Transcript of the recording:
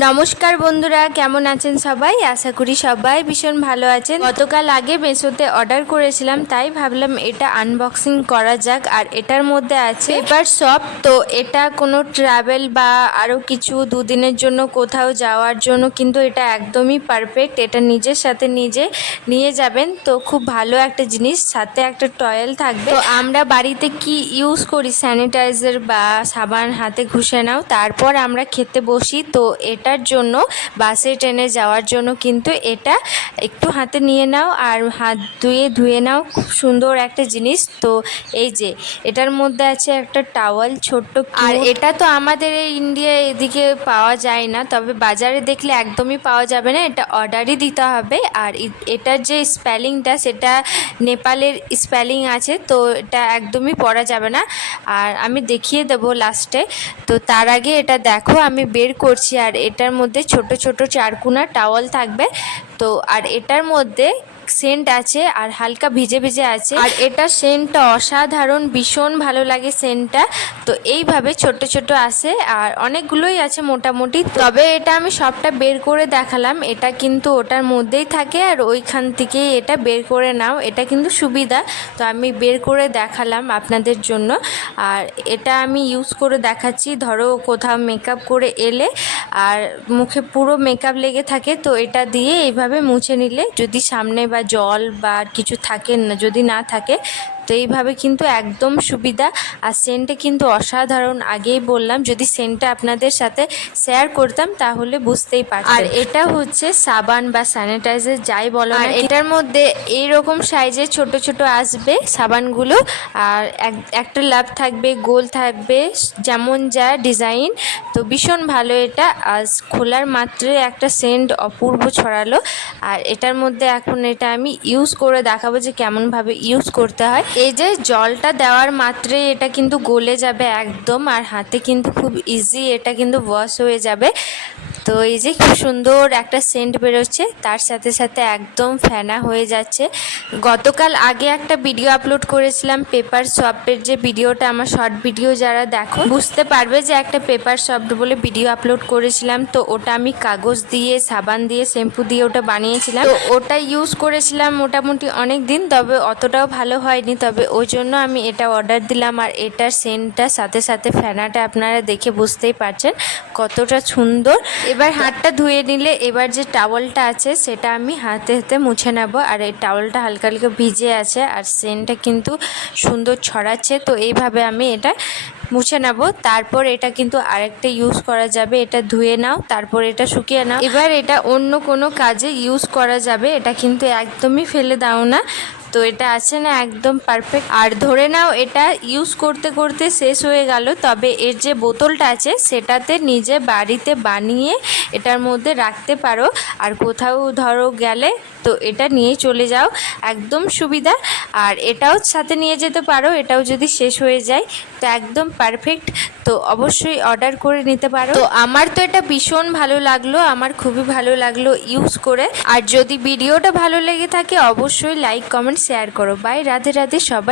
নমস্কার বন্ধুরা, কেমন আছেন সবাই? আশা করি সবাই ভীষণ ভালো আছেন। গতকাল আগে মেসোতে অর্ডার করেছিলাম, তাই ভাবলাম এটা আনবক্সিং করা যাক, আর এটার মধ্যে আছে পেপার সব তো এটা কোনো ট্রাভেল বা আরও কিছু দুদিনের জন্য কোথাও যাওয়ার জন্য কিন্তু এটা একদমই পারফেক্ট এটা নিজের সাথে নিজে নিয়ে যাবেন, তো খুব ভালো একটা জিনিস, সাথে একটা টয়েল থাকবে। তো আমরা বাড়িতে কি ইউজ করি? স্যানিটাইজার বা সাবান হাতে ঘুষে নাও, তারপর আমরা খেতে বসি। তো এটার জন্য বাসে ট্রেনে যাওয়ার জন্য কিন্তু এটা একটু হাতে নিয়ে নাও আর হাত ধুয়ে ধুয়ে নাও। খুব সুন্দর একটা জিনিস। তো এই যে এটার মধ্যে আছে একটা টাওয়াল ছোট্ট আর এটা তো আমাদের এই ইন্ডিয়া এদিকে পাওয়া যায় না তবে বাজারে দেখলে একদমই পাওয়া যাবে না এটা অর্ডারই দিতে হবে। আর এটার যে স্পেলিংটা সেটা নেপালের স্পেলিং আছে তো এটা একদমই পড়া যাবে না। আর আমি দেখিয়ে দেবো লাস্টে। তো তার আগে এটা দেখো আমি বের করছি আর এটার মধ্যে ছোট ছোট চারকোনা টাওয়াল থাকবে। তো আর এটার মধ্যে সেন্ট আছে আর হালকা ভিজে ভিজে আছে। আর এটা সেন্টটা অসাধারণ, ভীষণ ভালো লাগে সেন্টটা। তো এইভাবে ছোট ছোট আসে আর অনেকগুলোই আছে মোটামুটি। তবে এটা আমি সবটা বের করে দেখালাম। এটা কিন্তু ওটার মধ্যেই থাকে আর ওইখান থেকেই এটা বের করে নাও। এটা কিন্তু সুবিধা। তো আমি বের করে দেখালাম আপনাদের জন্য। আর এটা আমি ইউজ করে দেখাচ্ছি। ধরো কোথাও মেকআপ করে এলে আর মুখে পুরো মেকআপ লেগে থাকে। তো এটা দিয়ে এইভাবে মুছে নিলে যদি সামনে বা জল বা কিছু থাকে না যদি না থাকে তো এইভাবে কিন্তু একদম সুবিধা। আর সেন্টটা কিন্তু অসাধারণ আগেই বললাম যদি সেন্টটা আপনাদের সাথে শেয়ার করতাম তাহলে বুঝতেই পারতেন। আর এটা হচ্ছে সাবান বা স্যানিটাইজার যাই বলো আর এটার মধ্যে এইরকম সাইজে ছোট ছোট আসবে সাবানগুলো আর এক- একটা লাভ থাকবে গোল থাকবে যেমন যা ডিজাইন তো ভীষণ ভালো এটা আজ খোলার মাত্রে একটা সেন্ট অপূর্ব ছড়ালো। আর এটার মধ্যে এখন এটা আমি ইউজ করে দেখাবো যে কেমনভাবে ইউজ করতে হয়। এই যে জলটা দেওয়ার মাত্রে এটা কিন্তু গলে যাবে একদম, আর হাতে কিন্তু খুব ইজি এটা কিন্তু ওয়াশ হয়ে যাবে। তো এই যে খুব সুন্দর একটা সেন্ট বেরোচ্ছে, তার সাথে সাথে একদম ফেনা হয়ে যাচ্ছে। গতকাল আগে একটা ভিডিও আপলোড করেছিলাম পেপার শপের যে ভিডিওটা আমার শর্ট ভিডিও যারা দেখো, বুঝতে পারবে যে একটা পেপার শপ বলে ভিডিও আপলোড করেছিলাম। তো ওটা আমি কাগজ দিয়ে, সাবান দিয়ে শ্যাম্পু দিয়ে ওটা বানিয়েছিলাম। তো ওটা ইউজ করেছিলাম মোটামুটি অনেক দিন তবে অতটাও ভালো হয়নি। তবে ওই জন্য আমি এটা অর্ডার দিলাম আর এটার সেন্টটা সাথে সাথে ফেনাটা আপনারা দেখে বুঝতেই পারছেন কতটা সুন্দর। এবার হাতটা ধুয়ে নিলে এবার যে টাওয়ালটা আছে, সেটা আমি হাতে হাতে মুছে নেব। আর এই টাওয়ালটা হালকা হালকা ভিজে আছে আর সেন্টটা কিন্তু সুন্দর ছড়াচ্ছে, তো এইভাবে আমি এটা মুছে নেব। তারপর এটা কিন্তু আরেকটা ইউজ করা যাবে, এটা ধুয়ে নাও, তারপর এটা শুকিয়ে নাও। এবার এটা অন্য কোনো কাজে ইউজ করা যাবে, এটা কিন্তু একদমই ফেলে দাও না। তো এটা আছে না একদম পারফেক্ট আর ধরে নাও এটা ইউজ করতে করতে শেষ হয়ে গেল। তবে এর যে বোতলটা আছে, সেটাতে নিজে বাড়িতে বানিয়ে এটার মধ্যে রাখতে পারো। আর কোথাও ধরো গেলে তো এটা নিয়ে চলে যাও। একদম সুবিধা। আর এটাও সাথে নিয়ে যেতে পারো। এটাও যদি শেষ হয়ে যায়, তো একদম পারফেক্ট তো অবশ্যই অর্ডার করে নিতে পারো। তো আমার তো এটা ভীষণ ভালো লাগল। আমার খুবই ভালো লাগল ইউজ করে। আর যদি ভিডিওটা ভালো লেগে থাকে, অবশ্যই লাইক কমেন্ট শেয়ার করো। বাই রাধে রাধে সবাই।